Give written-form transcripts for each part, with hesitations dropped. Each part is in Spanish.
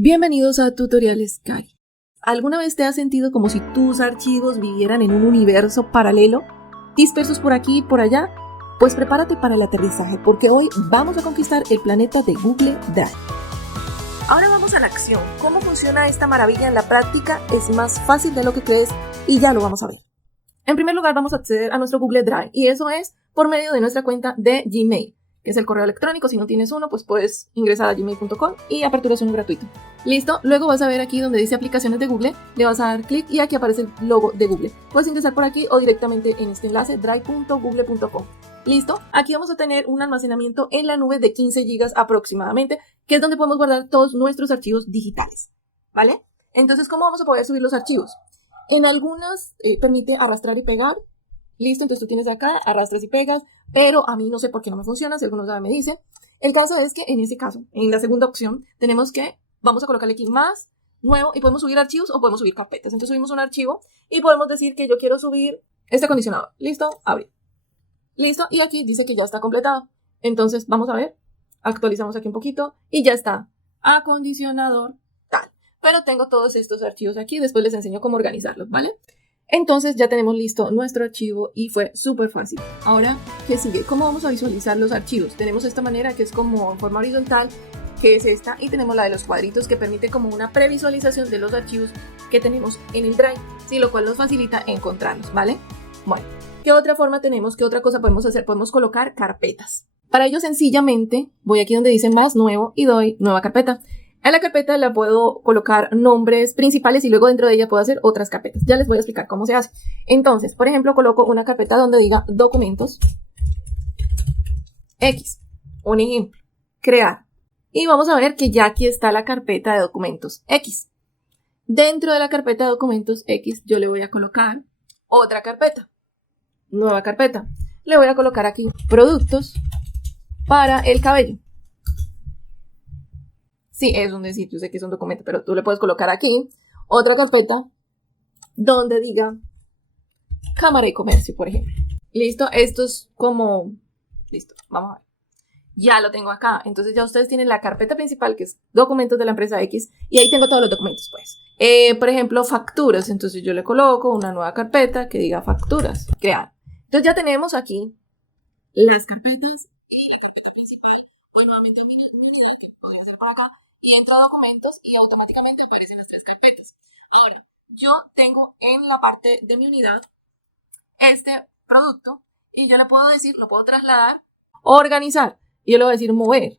Bienvenidos a Tutoriales Cari. ¿Alguna vez te has sentido como si tus archivos vivieran en un universo paralelo, dispersos por aquí y por allá? Pues prepárate para el aterrizaje, porque hoy vamos a conquistar el planeta de Google Drive. Ahora vamos a la acción. ¿Cómo funciona esta maravilla en la práctica? Es más fácil de lo que crees y ya lo vamos a ver. En primer lugar, vamos a acceder a nuestro Google Drive y eso es por medio de nuestra cuenta de Gmail, que es el correo electrónico. Si no tienes uno, pues puedes ingresar a gmail.com y aperturas uno gratuito. Listo, luego vas a ver aquí donde dice aplicaciones de Google, le vas a dar clic y aquí aparece el logo de Google. Puedes ingresar por aquí o directamente en este enlace drive.google.com. Listo, aquí vamos a tener un almacenamiento en la nube de 15 GB aproximadamente, que es donde podemos guardar todos nuestros archivos digitales, ¿vale? Entonces, ¿cómo vamos a poder subir los archivos? En algunas permite arrastrar y pegar. Listo, entonces tú tienes acá, arrastras y pegas, pero a mí no sé por qué no me funciona, si alguno sabe me dice. El caso es que en ese caso, en la segunda opción, tenemos que, vamos a colocarle aquí más, nuevo, y podemos subir archivos o podemos subir carpetas. Entonces subimos un archivo y podemos decir que yo quiero subir este acondicionador. Listo, abrir. Listo, y aquí dice que ya está completado. Entonces vamos a ver, actualizamos aquí un poquito y ya está. Acondicionador tal. Pero tengo todos estos archivos aquí, después les enseño cómo organizarlos, ¿vale? Entonces ya tenemos listo nuestro archivo y fue súper fácil. Ahora, ¿qué sigue? ¿Cómo vamos a visualizar los archivos? Tenemos esta manera que es como en forma horizontal, que es esta, y tenemos la de los cuadritos que permite como una previsualización de los archivos que tenemos en el Drive, ¿sí? Lo cual nos facilita encontrarlos, ¿vale? Bueno, ¿qué otra forma tenemos? ¿Qué otra cosa podemos hacer? Podemos colocar carpetas. Para ello sencillamente voy aquí donde dice más nuevo y doy nueva carpeta. A la carpeta la puedo colocar nombres principales y luego dentro de ella puedo hacer otras carpetas. Ya les voy a explicar cómo se hace. Entonces, por ejemplo, coloco una carpeta donde diga documentos X. Un ejemplo, crear. Y vamos a ver que ya aquí está la carpeta de documentos X. Dentro de la carpeta de documentos X yo le voy a colocar otra carpeta. Nueva carpeta. Le voy a colocar aquí productos para el cabello. Sí, es un decir, yo sé que es un documento, pero tú le puedes colocar aquí otra carpeta donde diga cámara y comercio, por ejemplo. Listo, esto es como, listo, vamos a ver. Ya lo tengo acá, entonces ya ustedes tienen la carpeta principal que es documentos de la empresa X y ahí tengo todos los documentos, pues. Por ejemplo, facturas, entonces yo le coloco una nueva carpeta que diga facturas, crear. Entonces ya tenemos aquí las carpetas y la carpeta principal, pues nuevamente mi unidad que podría ser por acá. Y entro a documentos y automáticamente aparecen las tres carpetas. Ahora, yo tengo en la parte de mi unidad este producto y yo le puedo decir, lo puedo trasladar, organizar. Y yo le voy a decir mover.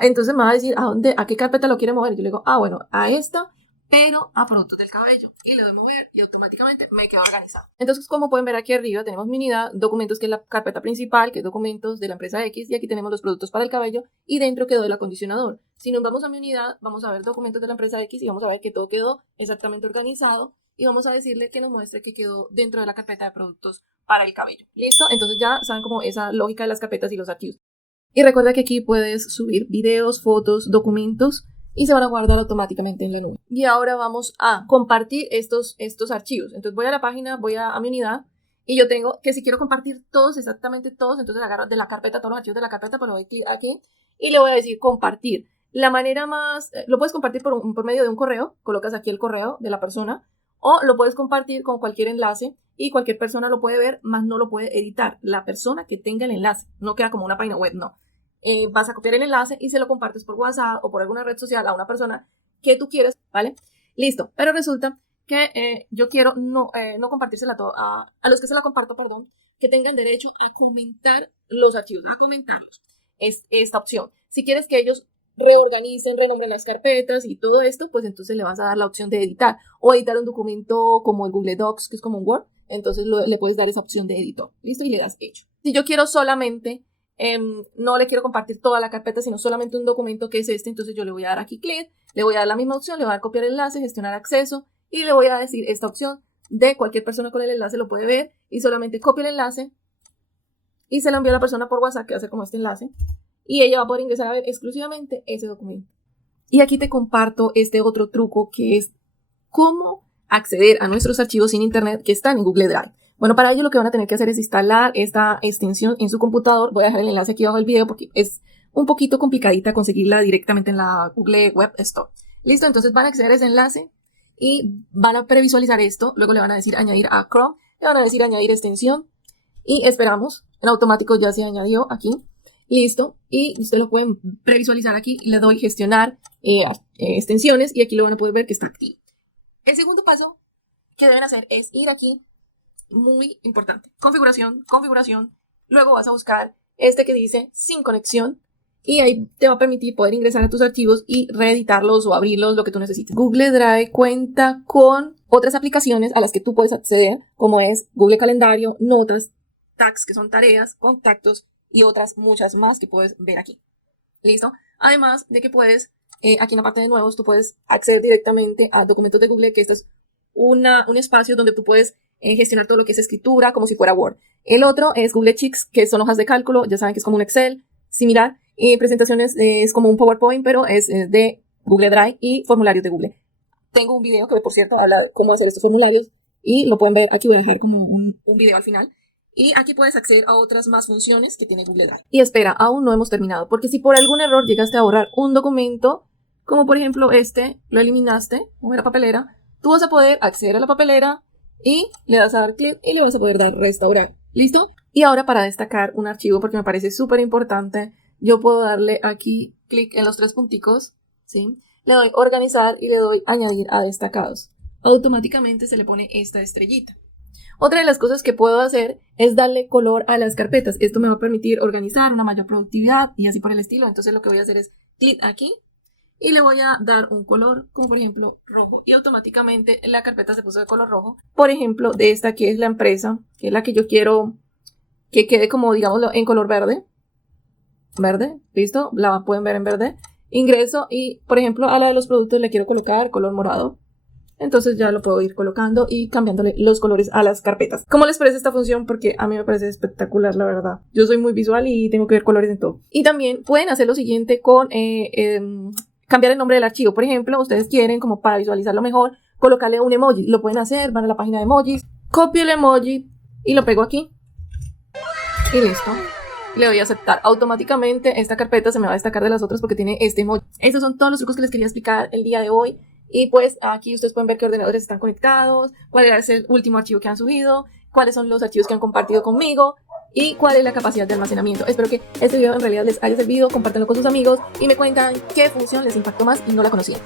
Entonces me va a decir a qué carpeta lo quiere mover. Yo le digo, bueno, a esta, pero a productos del cabello. Y le doy mover y automáticamente me queda organizado. Entonces, como pueden ver aquí arriba, tenemos mi unidad, documentos, que es la carpeta principal, que es documentos de la empresa X, y aquí tenemos los productos para el cabello, y dentro quedó el acondicionador. Si nos vamos a mi unidad, vamos a ver documentos de la empresa X y vamos a ver que todo quedó exactamente organizado, y vamos a decirle que nos muestre que quedó dentro de la carpeta de productos para el cabello. ¿Listo? Entonces ya saben como esa lógica de las carpetas y los archivos. Y recuerda que aquí puedes subir videos, fotos, documentos, y se van a guardar automáticamente en la nube. Y ahora vamos a compartir estos archivos. Entonces voy a la página, voy a mi unidad y yo tengo que si quiero compartir todos, exactamente todos, entonces agarro de la carpeta, todos los archivos de la carpeta, pues le doy clic aquí y le voy a decir compartir. La manera más, lo puedes compartir por medio de un correo, colocas aquí el correo de la persona, o lo puedes compartir con cualquier enlace y cualquier persona lo puede ver, más no lo puede editar. La persona que tenga el enlace, no queda como una página web, no. Vas a copiar el enlace y se lo compartes por WhatsApp o por alguna red social a una persona que tú quieres, ¿vale? Listo, pero resulta que yo quiero no compartírsela a los que se la comparto, perdón, que tengan derecho a comentar los archivos, a comentarlos. Es esta opción. Si quieres que ellos reorganicen, renombren las carpetas y todo esto, pues entonces le vas a dar la opción de editar o editar un documento como el Google Docs, que es como un Word, entonces le puedes dar esa opción de editor, ¿listo? Y le das hecho. Si yo quiero solamente no le quiero compartir toda la carpeta, sino solamente un documento que es este, entonces yo le voy a dar aquí clic, le voy a dar la misma opción, le voy a dar copiar enlace, gestionar acceso y le voy a decir esta opción de cualquier persona con el enlace lo puede ver y solamente copia el enlace y se lo envía a la persona por WhatsApp que va a hacer como este enlace y ella va a poder ingresar a ver exclusivamente ese documento. Y aquí te comparto este otro truco que es cómo acceder a nuestros archivos sin internet que están en Google Drive. Bueno, para ello lo que van a tener que hacer es instalar esta extensión en su computador. Voy a dejar el enlace aquí abajo del video porque es un poquito complicadita conseguirla directamente en la Google Web Store. Listo, entonces van a acceder a ese enlace y van a previsualizar esto. Luego le van a decir añadir a Chrome, le van a decir añadir extensión y esperamos. En automático ya se añadió aquí. Listo, y ustedes lo pueden previsualizar aquí. Le doy gestionar extensiones y aquí lo van a poder ver que está activo. El segundo paso que deben hacer es ir aquí, muy importante, configuración, configuración. Luego vas a buscar este que dice sin conexión y ahí te va a permitir poder ingresar a tus archivos y reeditarlos o abrirlos, lo que tú necesites. Google Drive cuenta con otras aplicaciones a las que tú puedes acceder, como es Google Calendario, Notas, Tags, que son tareas, contactos y otras muchas más que puedes ver aquí. ¿Listo? Además de que puedes, aquí en la parte de nuevos, tú puedes acceder directamente a documentos de Google, que esto es un espacio donde tú puedes gestionar todo lo que es escritura, como si fuera Word. El otro es Google Sheets, que son hojas de cálculo, ya saben que es como un Excel, similar. Y presentaciones es como un PowerPoint, pero es de Google Drive y formularios de Google. Tengo un video que, por cierto, habla de cómo hacer estos formularios y lo pueden ver. Aquí voy a dejar como un video al final. Y aquí puedes acceder a otras más funciones que tiene Google Drive. Y espera, aún no hemos terminado, porque si por algún error llegaste a borrar un documento, como por ejemplo este, lo eliminaste, mover la papelera, tú vas a poder acceder a la papelera y le das a dar clic y le vas a poder dar restaurar. ¿Listo? Y ahora para destacar un archivo, porque me parece súper importante, yo puedo darle aquí clic en los tres punticos, ¿sí? Le doy organizar y le doy añadir a destacados. Automáticamente se le pone esta estrellita. Otra de las cosas que puedo hacer es darle color a las carpetas. Esto me va a permitir organizar una mayor productividad y así por el estilo. Entonces lo que voy a hacer es clic aquí y le voy a dar un color, como por ejemplo rojo. Y automáticamente la carpeta se puso de color rojo. Por ejemplo, de esta que es la empresa, que es la que yo quiero que quede como, digámoslo, en color verde. Verde, ¿listo? La pueden ver en verde. Ingreso y, por ejemplo, a la de los productos le quiero colocar color morado. Entonces ya lo puedo ir colocando y cambiándole los colores a las carpetas. ¿Cómo les parece esta función? Porque a mí me parece espectacular, la verdad. Yo soy muy visual y tengo que ver colores en todo. Y también pueden hacer lo siguiente con cambiar el nombre del archivo. Por ejemplo, ustedes quieren, como para visualizarlo mejor, colocarle un emoji. Lo pueden hacer, van a la página de emojis, copio el emoji y lo pego aquí. Y listo. Le doy a aceptar. Automáticamente esta carpeta se me va a destacar de las otras porque tiene este emoji. Estos son todos los trucos que les quería explicar el día de hoy. Y pues aquí ustedes pueden ver qué ordenadores están conectados, cuál es el último archivo que han subido, cuáles son los archivos que han compartido conmigo y cuál es la capacidad de almacenamiento. Espero que este video en realidad les haya servido, compártanlo con sus amigos y me cuentan qué función les impactó más y no la conocían.